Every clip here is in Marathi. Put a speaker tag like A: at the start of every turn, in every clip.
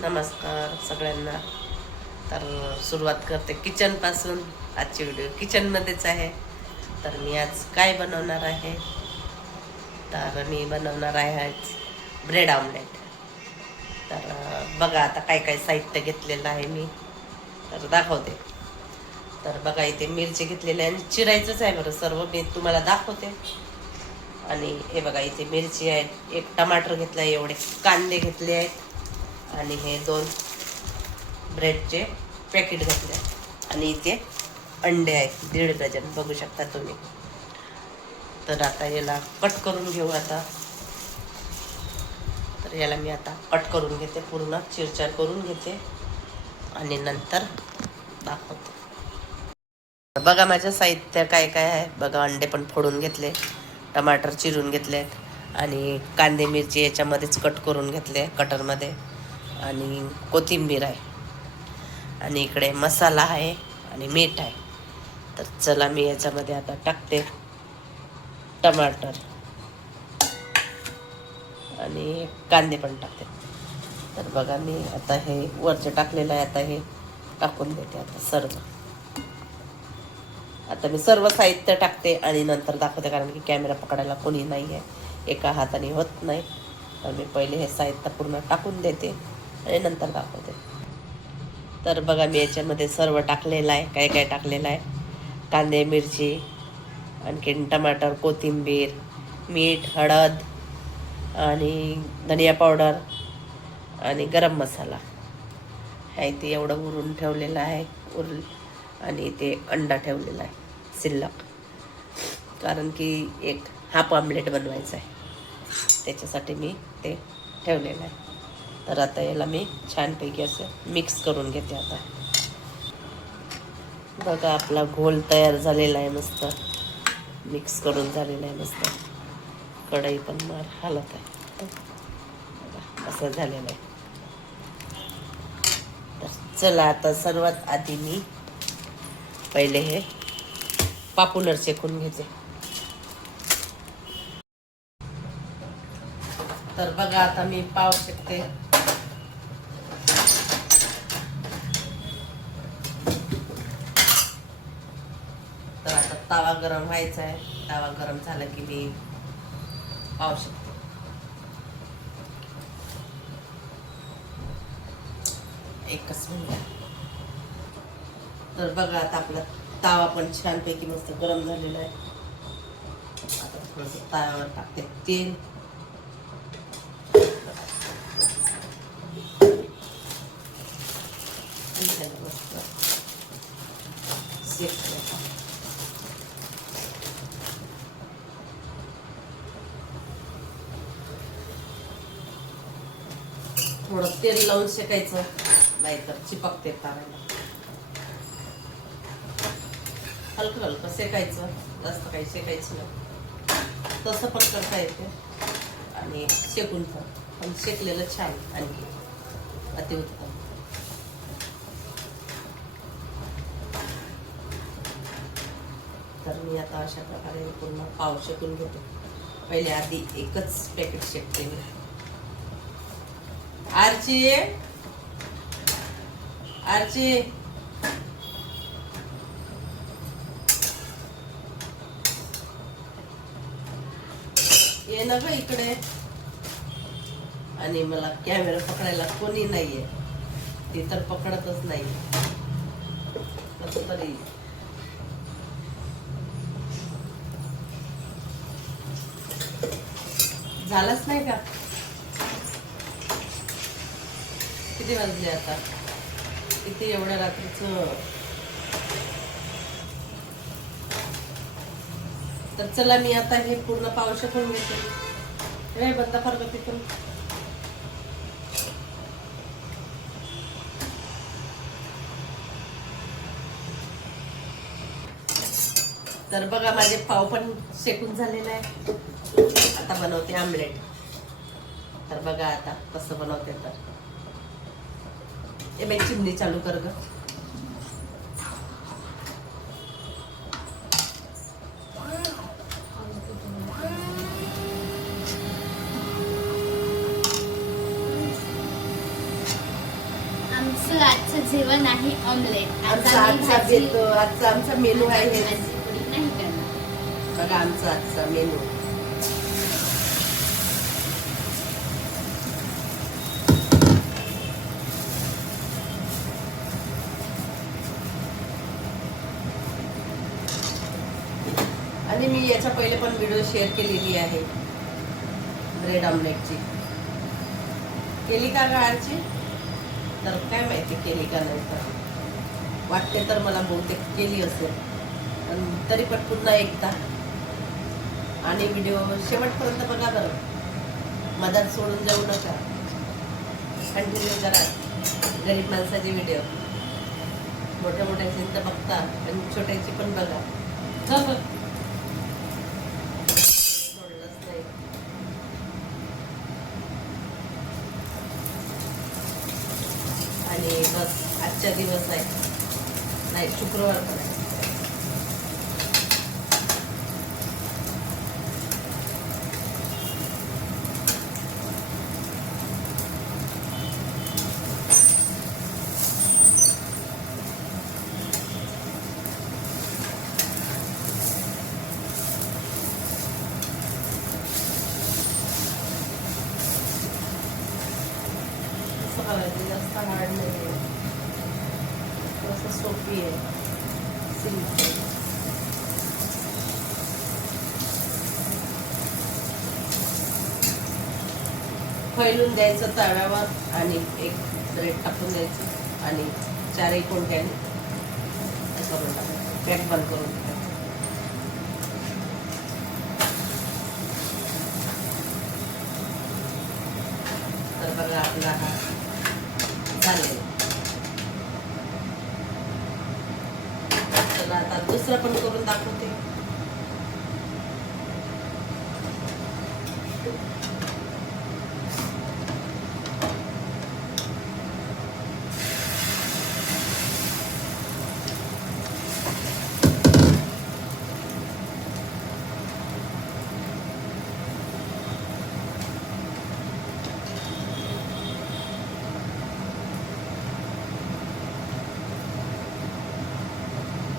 A: नमस्कार सगळ्यांना. तर सुरुवात करते किचनपासून आजची व्हिडिओ किचनमध्येच आहे. तर मी आज काय बनवणार आहे? तर मी बनवणार आहे आज ब्रेड ऑमलेट. तर बघा आता काय काय साहित्य घेतलेलं आहे मी. तर दाखवते. तर बघा इथे मिरची घेतलेली आहे आणि चिरायचंच आहे बरं. सर्व मी तुम्हाला दाखवते. आणि हे बघा इथे मिरची आहे. एक टमाटर घेतलं आहे एवढे कांदे घेतले आहेत. आणि हे दोन ब्रेडचे पॅकेट घेतले. आणि इथे अंडे आहेत दीड डझन बघू शकता तुम्ही. तर आता याला कट करून घेऊ आता. तर याला मी आता कट करून घेते पूर्ण चिरचार करून घेते. आणि नंतर दाखवते. बघा माझ्या साहित्य काय काय आहे. बघा अंडे पण फोडून घेतले टमाटर चिरून घेतले आणि कांदे मिरची याच्यामध्येच कट करून घेतले कटरमध्ये. आणि कोथिंबीर आहे. आणि इकडे मसाला आहे आणि मीठ आहे. तर चला मी याच्यामध्ये आता टाकते टमाटर. आणि कांदे पण टाकते. तर बघा मी आता हे वरचं टाकलेलं आहे आता हे टाकून देते आता सर्व. आता मी सर्व साहित्य टाकते आणि नंतर दाखवते कारण की कॅमेरा पकडायला कोणी नाही आहे एका हाताने होत नाही. तर मी पहिले हे साहित्य पूर्ण टाकून देते. आणि नंतर दाखवते. तर बघा मी याच्यामध्ये सर्व टाकलेलं आहे. काय काय टाकलेलं आहे? कांदे मिरची आणखीन टमाटर कोथिंबीर मीठ हळद आणि धनिया पावडर आणि गरम मसाला. आहे ते एवढं उरून ठेवलेलं आहे. उर आणि ते अंडा ठेवलेला आहे. शिल्लक. कारण की एक हाफ आमलेट बनवायचा आहे. त्याच्यासाठी मी ते ठेवलेलं आहे. तर आता याला मी छानपैकी असं मिक्स करून घेते आता. बघा आपला घोल तयार झालेला आहे मस्त. मिक्स करून झालेला आहे मस्त. कढई पण मार हालत आहे. असं झालेलं आहे. तर चला आता सर्वात आधी मी पहिले हे पापुलर शेकून घेते. तर बघा आता मी पाव शकते तर आता तवा गरम व्हायचा आहे. तवा गरम झाला की मी पाहू शकते. एकच मिनिट तर बघा आता आपला तावा पण छानपैकी मस्त गरम झालेला आहे. आता थोडस ताव्यावर टाकते तेल. मस्त शेकण्याचा. थोडं तेल लावून शेकायचं. नाहीतर चिपकते तारायला हलकं हलकं शेकायचं. जास्त काही शेकायचं नाही. तसं पण करता येते. आणि शेकून पण. पण शेकलेलं छान आणखी अतिउत्तम. तर मी आता अशा प्रकारे पूर्ण पाव शेकून घेतो. पहिले आधी एकच पॅकेट शेकते मी. आरची. आरची. ये ना ग इकडे. आणि मला कॅमेरा पकडायला कोणी नाहीये. ती तर पकडतच नाही कसं तरी. झालंच नाही का? किती वाजले आता? किती एवढ्या रात्रीच? तर चला मी आता हे पूर्ण पाव शकून घेते. हे बंद फरक तिथून तर बघा माझे पाव पण शेकून झालेला आहे. आता बनवते आमलेट. तर बघा आता कसं बनवते तर. ए बाई चिमणी चालू कर ग.
B: आमचं आजचं जेवण आहे ऑमलेट
A: आमचा आजचा बेतो आजचा आमचा मेनू आहे हे.
B: नाही करणार.
A: बघा आमचा आजचा मेनू आणि मी याच्या पहिले पण व्हिडिओ शेअर केलेली आहे. ब्रेड ऑमलेटची केली का गाळची तर काय माहिती केली का नाही तर. वाटते तर मला बहुतेक केली असेल. पण तरी पण पुन्हा एकदा. आणि व्हिडिओ शेवटपर्यंत बघा बरं. मदत सोडून जाऊ नका. कंटिन्यू करा. गरीब माणसाचे व्हिडिओ मोठ्या मोठ्याची तर बघता पण छोट्याची पण बघा सोडलंच नाही आणि बस आजच्या दिवस आहे. नाही शुक्रवार पण आहे. जास्त हार्ड नाही आहे सोपी आहे फैलून द्यायचं तव्यावर आणि एक ब्रेड टाकून द्यायचं आणि चारही कोणत्याने असं म्हणतात पॅक बंद करून द्यायचं. तर बघा आपला हा झालेला चला आता दुसरं पण करून दाखवते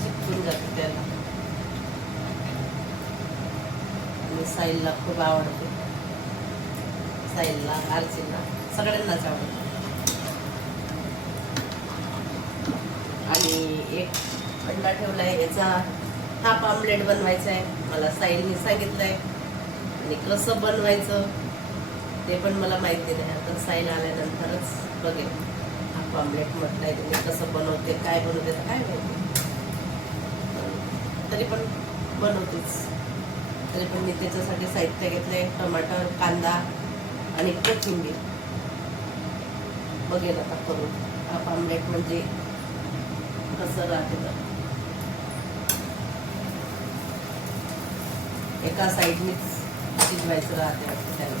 A: चिपकून जाते त्याला आणि साईलला खूप आवडते. साईलला आरसीला सगळ्यांनाच आवडते. आणि एक अंडा ठेवला आहे याचा हाफ आमलेट बनवायचा आहे मला साईलने सांगितलं आहे आणि कसं बनवायचं ते पण मला माहिती नाही. आता साईल आल्यानंतरच बघेल हाफ आमलेट म्हटलंय तुम्ही कसं बनवते काय बनवते तर काय माहिती. तरी पण बनवतेच. तरी पण मी त्याच्यासाठी साहित्य घेतलंय टमाटर कांदा आणि कोथिंबीर. बघेल आता करून. हाफ आमलेट म्हणजे कसं राहते तर. एका साईडनीच शिजवायचं राहते त्याला.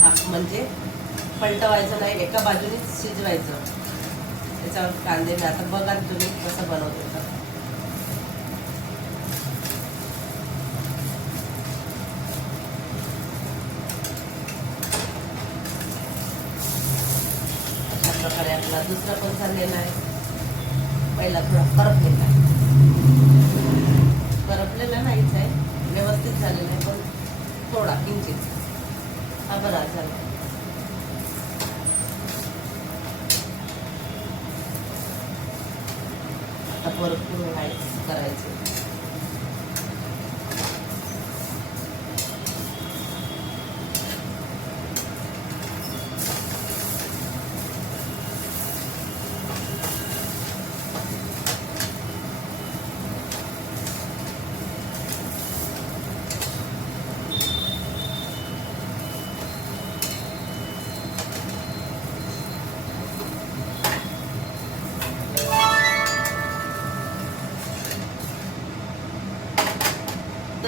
A: हा म्हणजे पलटवायचं नाही एका बाजूनेच शिजवायचं. त्याच्यावर कांदे आता बघा तुम्ही कसं बनवते तर अशा प्रकारे दुसरा पण झालेला आहे. पहिला थोडा करपलेला आहे. करपलेला नाहीच आहे. व्यवस्थित झालेला आहे पण थोडा किंचित. हा बरा झाला. आता भरपूर व्हायचं करायचं.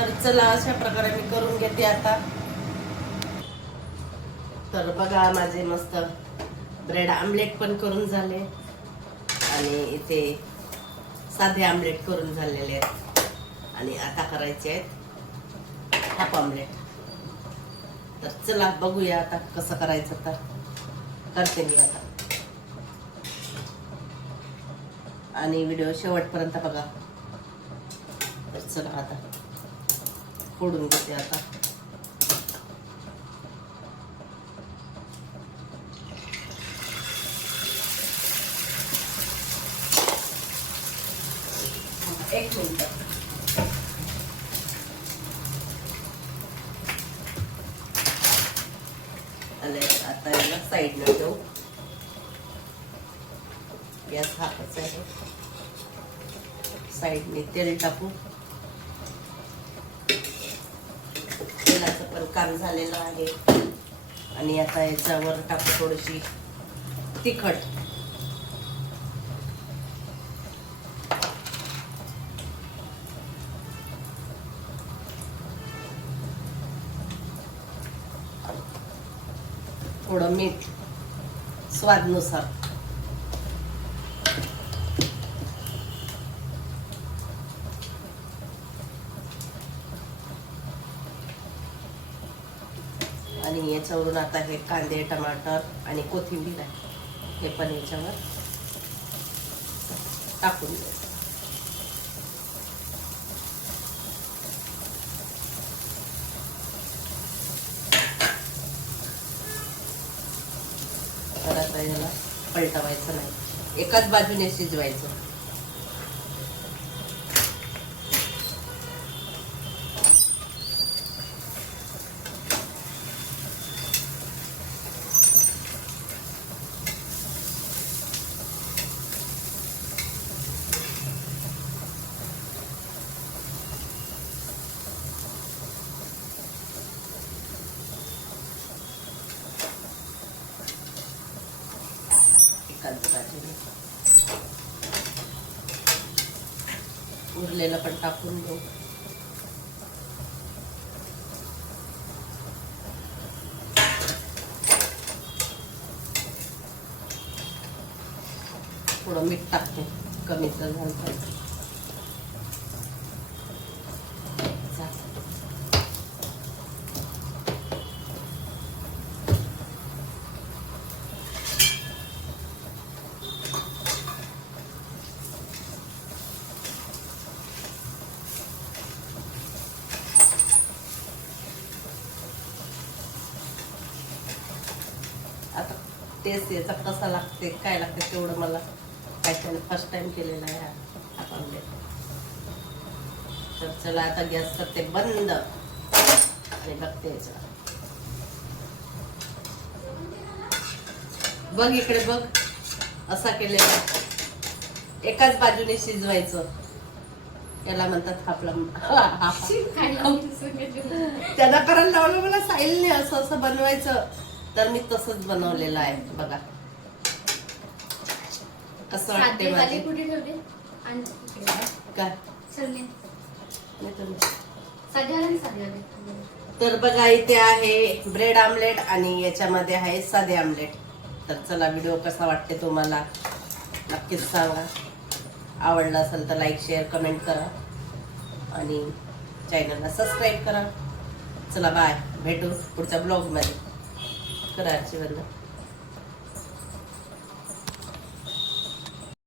A: तर चला अशा प्रकारे मी करून घेते आता. तर बघा माझे मस्त ब्रेड आमलेट पण करून झाले. आणि इथे साधे आमलेट करून झालेले आहेत. आणि आता करायचे आहेत हाफ आमलेट. तर चला बघूया आता कसं करायचं तर. करते मी आता. आणि व्हिडिओ शेवटपर्यंत बघा. तर चला आता. फोडून घेते आता. एक मिनिट. आता याला साईडनं ठेवू. गॅस हाताचा आहे. साईडने तेल टाकू तेलाचं पण काम झालेलं आहे. आणि आता याच्यावर टाकू थोडीशी तिखट. थोडं मीठ. स्वादनुसार. चवरून याच्यावरून आता हे कांदे टमाटर आणि कोथिंबीर आहे. हे पण याच्यावर टाकून द्या तर आता याला पलटवायचं नाही. एकाच बाजूने शिजवायचं एकाच बाजूने उरलेलं पण टाकून घेऊ थोडं मीठ टाकते कमी तर झालं पाहिजे. झालं. आता टेस्ट याचा कसा लागते काय लागते तेवढं मला काय फर्स्ट टाइम केलेलं आहे हा ऑमलेट तर चला आता गॅस करते बंद. आणि बघते याचा. बघ इकडे बघ असा केलेला. एकाच बाजूने शिजवायचं. याला म्हणतात खापला. त्यांना करायला लावलं मला साहिलने असं असं बनवायचं. तर मी तसंच बनवलेलं आहे बघा. कसं वाटते माझे. काय. तर बघा इथे आहे ब्रेड आमलेट आणि याच्यामध्ये आहे साधे आमलेट. तर चला व्हिडिओ कसा वाटते तुम्हाला नक्कीच सांगा. आवडला असेल तर लाईक शेअर कमेंट करा. आणि चॅनलला सबस्क्राईब करा. चला बाय भेटू पुढच्या ब्लॉगमध्ये करा आजची बंद